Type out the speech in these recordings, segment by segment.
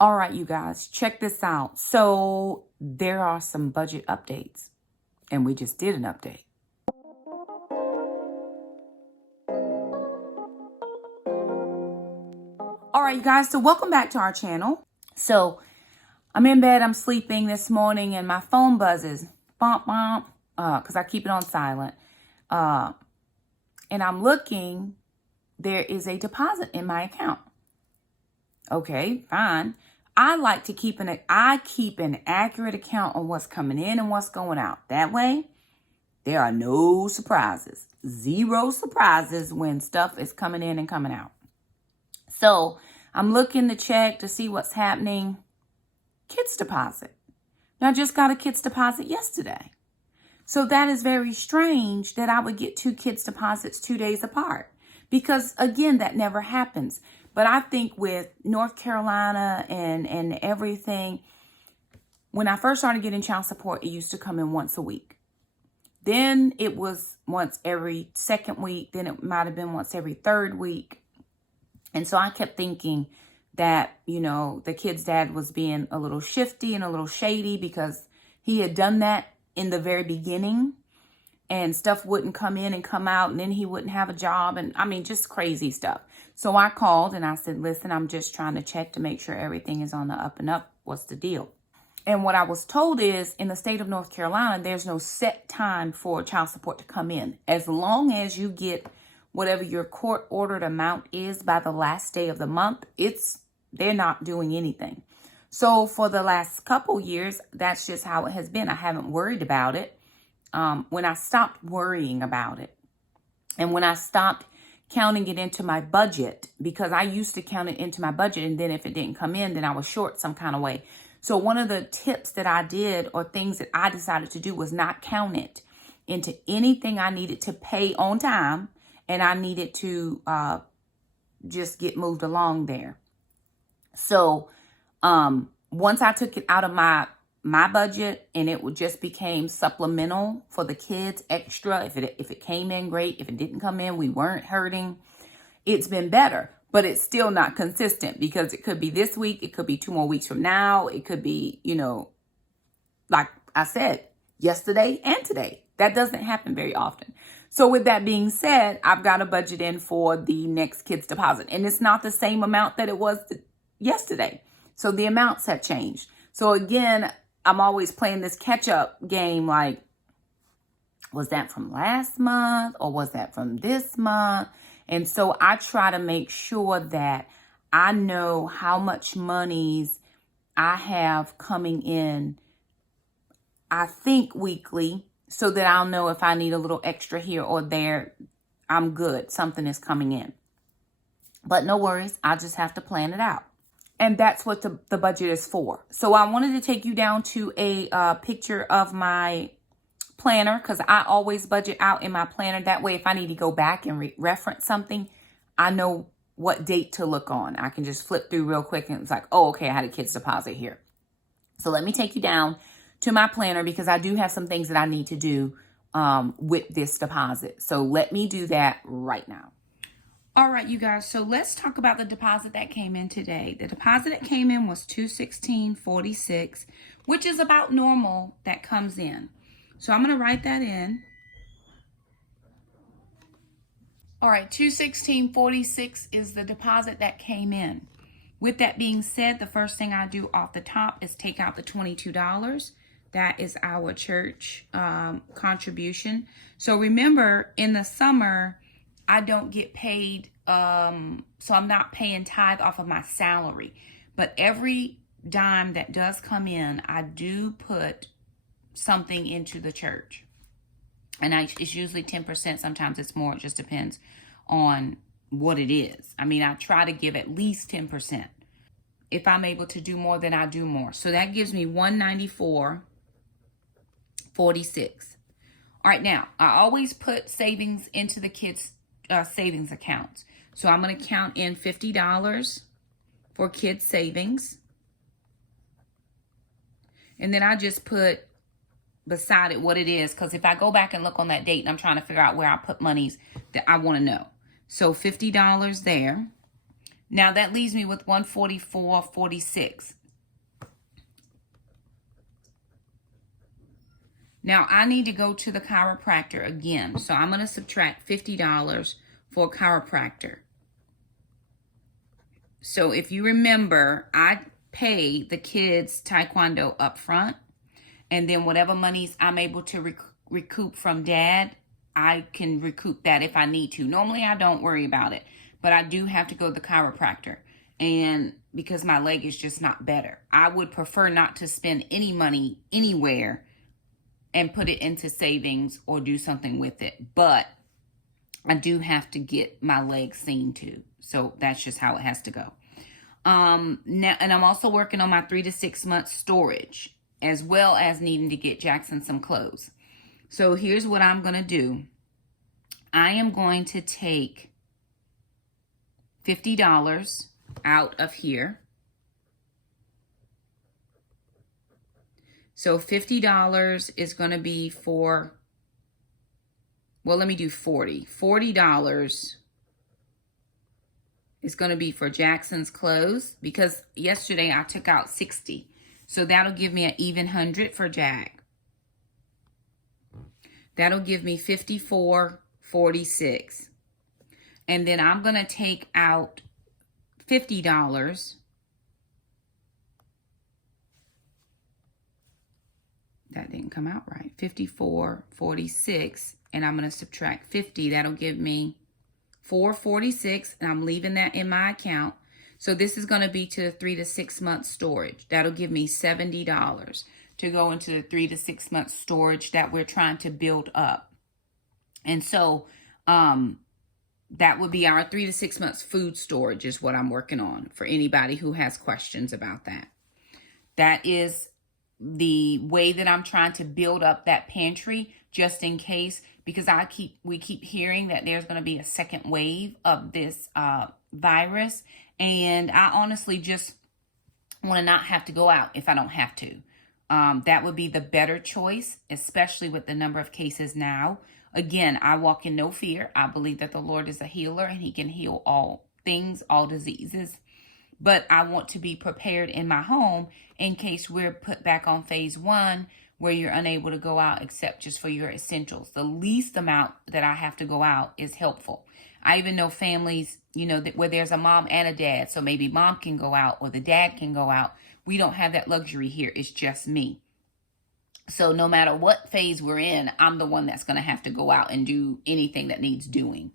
All right, you guys, check this out. So there are some budget updates, and we just did an update. All right, you guys, so welcome back to our channel. So I'm in bed, I'm sleeping this morning, and my phone buzzes, bump, bump, because I keep it on silent. And I'm looking, there is a deposit in my account. Okay, fine. I like to keep an accurate account on what's coming in and what's going out. That way, there are no surprises. Zero surprises when stuff is coming in and coming out. So I'm looking to check to see what's happening. Kids deposit. Now, I just got a kids deposit yesterday. So that is very strange that I would get 2 kids deposits 2 days apart. Because, again, that never happens. But I think with North Carolina and everything, when I first started getting child support, it used to come in once a week. Then it was once every second week. Then it might have been once every third week. And so I kept thinking that, you know, the kid's dad was being a little shifty and a little shady because he had done that in the very beginning. And stuff wouldn't come in and come out, and then he wouldn't have a job. And I mean, just crazy stuff. So I called and I said, listen, I'm just trying to check to make sure everything is on the up and up. What's the deal? And what I was told is in the state of North Carolina, there's no set time for child support to come in. As long as you get whatever your court ordered amount is by the last day of the month, they're not doing anything. So for the last couple years, that's just how it has been. I haven't worried about it. When I stopped worrying about it and when I stopped counting it into my budget, because I used to count it into my budget, and then if it didn't come in, then I was short some kind of way. So one of the tips that I did, or things that I decided to do, was not count it into anything I needed to pay on time, and I needed to just get moved along there. So once I took it out of my budget, and it just became supplemental for the kids, extra. If it came in, great. If it didn't come in, we weren't hurting. It's been better, but it's still not consistent, because it could be this week. It could be 2 more weeks from now. It could be, you know, like I said, yesterday and today. That doesn't happen very often. So with that being said, I've got a budget in for the next kids deposit, and it's not the same amount that it was yesterday. So the amounts have changed. So again, I'm always playing this catch-up game, like, was that from last month or was that from this month? And so I try to make sure that I know how much monies I have coming in, I think weekly, so that I'll know if I need a little extra here or there. I'm good. Something is coming in. But no worries. I just have to plan it out. And that's what the budget is for. So I wanted to take you down to a picture of my planner, because I always budget out in my planner. That way, if I need to go back and reference something, I know what date to look on. I can just flip through real quick and it's like, oh, okay, I had a kid's deposit here. So let me take you down to my planner, because I do have some things that I need to do with this deposit. So let me do that right now. All right, you guys, so let's talk about the deposit that came in today. The deposit that came in was $216.46, which is about normal that comes in. So I'm going to write that in. All right, $216.46 is the deposit that came in. With that being said, the first thing I do off the top is take out the $22. That is our church contribution. So remember, in the summer, I don't get paid, so I'm not paying tithe off of my salary. But every dime that does come in, I do put something into the church. And it's usually 10%. Sometimes it's more. It just depends on what it is. I mean, I try to give at least 10%. If I'm able to do more, then I do more. So that gives me $194.46. All right, now, I always put savings into the kids' savings accounts. So I'm going to count in $50 for kids' savings. And then I just put beside it what it is, because if I go back and look on that date and I'm trying to figure out where I put monies that I want to know. So $50 there. Now that leaves me with 144.46. Now I need to go to the chiropractor again. So I'm going to subtract $50 for chiropractor. So if you remember, I pay the kids taekwondo up front, and then whatever monies I'm able to recoup from dad, I can recoup that if I need to. Normally I don't worry about it, but I do have to go to the chiropractor, and because my leg is just not better. I would prefer not to spend any money anywhere and put it into savings or do something with it, but I do have to get my leg seen to. So that's just how it has to go. Now, and I'm also working on my 3 to 6 month storage, as well as needing to get Jackson some clothes. So here's what I'm going to do. I am going to take $50 out of here. So $50 is going to be for, well, let me do 40. $40 is going to be for Jackson's clothes, because yesterday I took out 60. So that'll give me an even 100 for Jack. That'll give me $54.46. And then I'm going to take out $50. That didn't come out right. $54.46. And I'm going to subtract 50. That'll give me $4.46. And I'm leaving that in my account. So this is going to be to the 3 to 6 month storage. That'll give me $70 to go into the 3 to 6 month storage that we're trying to build up. And so that would be our 3 to 6 months food storage is what I'm working on for anybody who has questions about that. That is the way that I'm trying to build up that pantry, just in case, because we keep hearing that there's going to be a second wave of this virus. And I honestly just want to not have to go out if I don't have to. That would be the better choice, especially with the number of cases now. Again, I walk in no fear. I believe that the Lord is a healer and he can heal all things, all diseases. But I want to be prepared in my home in case we're put back on phase 1, where you're unable to go out except just for your essentials. The least amount that I have to go out is helpful. I even know families, where there's a mom and a dad. So maybe mom can go out or the dad can go out. We don't have that luxury here. It's just me. So no matter what phase we're in, I'm the one that's going to have to go out and do anything that needs doing.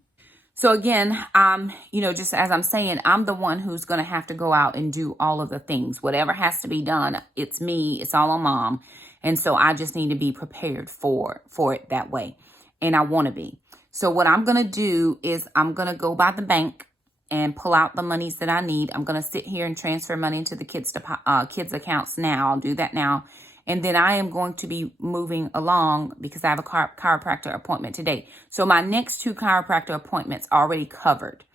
So again, just as I'm saying, I'm the one who's going to have to go out and do all of the things. Whatever has to be done, it's me. It's all on mom. And so I just need to be prepared for it that way. And I want to be. So what I'm going to do is I'm going to go by the bank and pull out the monies that I need. I'm going to sit here and transfer money into the kids' accounts now. I'll do that now. And then I am going to be moving along because I have a chiropractor appointment today. So my next 2 chiropractor appointments already covered.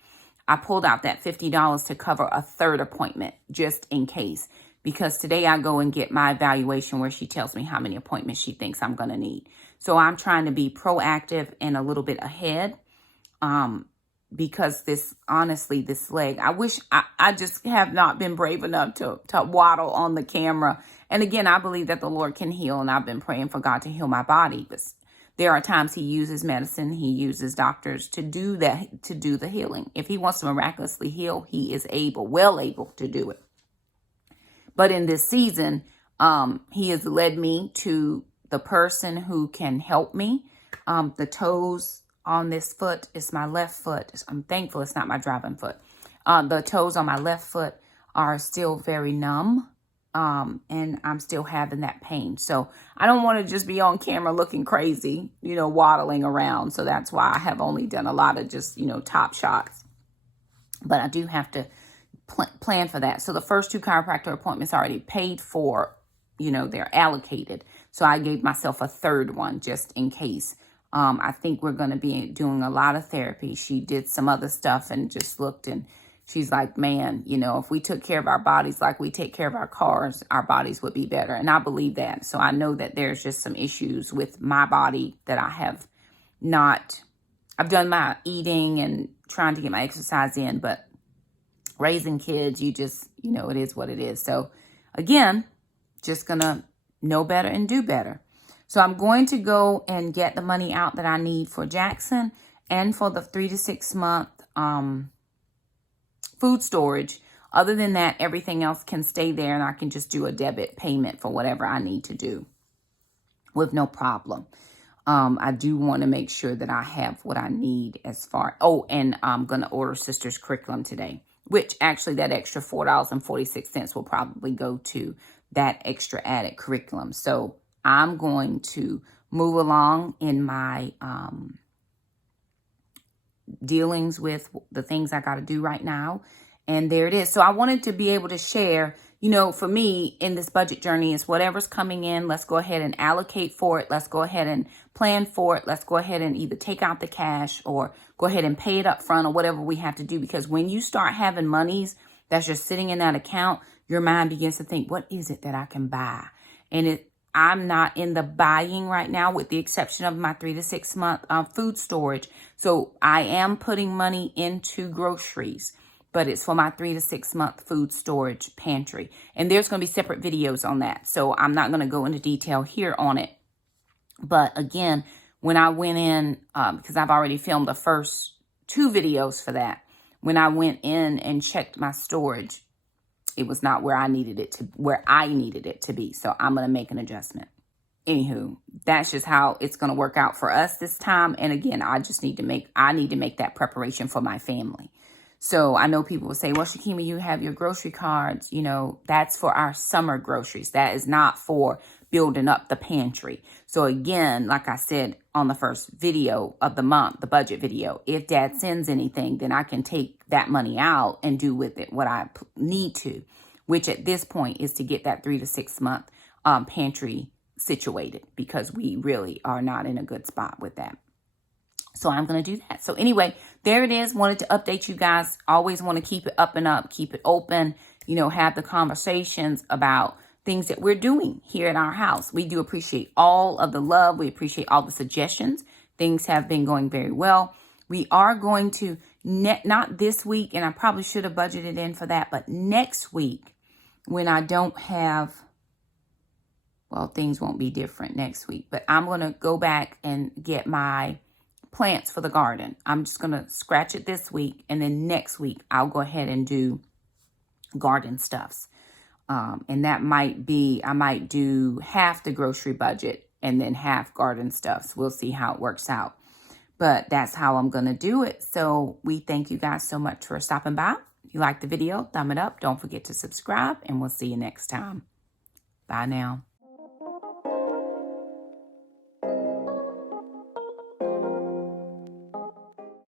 I pulled out that $50 to cover a third appointment just in case. Because today I go and get my evaluation where she tells me how many appointments she thinks I'm going to need. So I'm trying to be proactive and a little bit ahead. Because this leg, I just have not been brave enough to waddle on the camera. And again, I believe that the Lord can heal, and I've been praying for God to heal my body. But there are times he uses medicine, he uses doctors to do that, to do the healing. If he wants to miraculously heal, he is well able to do it. But in this season, he has led me to the person who can help me. The toes on this foot is my left foot. I'm thankful it's not my driving foot. The toes on my left foot are still very numb. And I'm still having that pain. So I don't want to just be on camera looking crazy, waddling around. So that's why I have only done a lot of just, top shots. But I do have to plan for that. So the first 2 chiropractor appointments are already paid for, they're allocated. So I gave myself a third one just in case. I think we're going to be doing a lot of therapy. She did some other stuff and just looked, and she's like, man, if we took care of our bodies like we take care of our cars, our bodies would be better. And I believe that. So I know that there's just some issues with my body that I have not. I've done my eating and trying to get my exercise in, but Raising kids, you just, you know, it is what it is. So again, just gonna know better and do better. So I'm going to go and get the money out that I need for Jackson and for the 3 to 6 month food storage. Other than that, everything else can stay there and I can just do a debit payment for whatever I need to do with no problem. I do want to make sure that I have what I need as far. Oh, and I'm going to order Sister's curriculum today, which actually that extra $4.46 will probably go to that extra added curriculum. So I'm going to move along in my dealings with the things I got to do right now. And there it is. So I wanted to be able to share, you know, for me in this budget journey is whatever's coming in, let's go ahead and allocate for it. Let's go ahead and plan for it. Let's go ahead and either take out the cash or go ahead and pay it up front or whatever we have to do. Because when you start having monies that's just sitting in that account, your mind begins to think, what is it that I can buy? And I'm not in the buying right now with the exception of my 3 to 6 month food storage. So I am putting money into groceries, but it's for my 3 to 6 month food storage pantry. And there's going to be separate videos on that. So I'm not going to go into detail here on it. But again, when I went in, because I've already filmed the first 2 videos for that, when I went in and checked my storage, it was not where I needed it to be. So I'm going to make an adjustment. Anywho, that's just how it's going to work out for us this time. And again, I need to make that preparation for my family. So I know people will say, well, Shakema, you have your grocery cards. You know, that's for our summer groceries. That is not for building up the pantry. So again, like I said on the first video of the month, the budget video, if Dad sends anything, then I can take that money out and do with it what I need to, which at this point is to get that 3 to 6 month pantry situated, because we really are not in a good spot with that. So I'm going to do that. So anyway, there it is. Wanted to update you guys. Always want to keep it up and up, keep it open, you know, have the conversations about things that we're doing here at our house. We do appreciate all of the love. We appreciate all the suggestions. Things have been going very well. We are going to, not this week, and I probably should have budgeted in for that, but next week when I don't have, well, things won't be different next week, but I'm going to go back and get my plants for the garden. I'm just going to scratch it this week, and then next week I'll go ahead and do garden stuffs. And that might be, I might do half the grocery budget and then half garden stuffs. We'll see how it works out. But that's how I'm going to do it. So we thank you guys so much for stopping by. If you like the video, thumb it up. Don't forget to subscribe, and we'll see you next time. Bye now.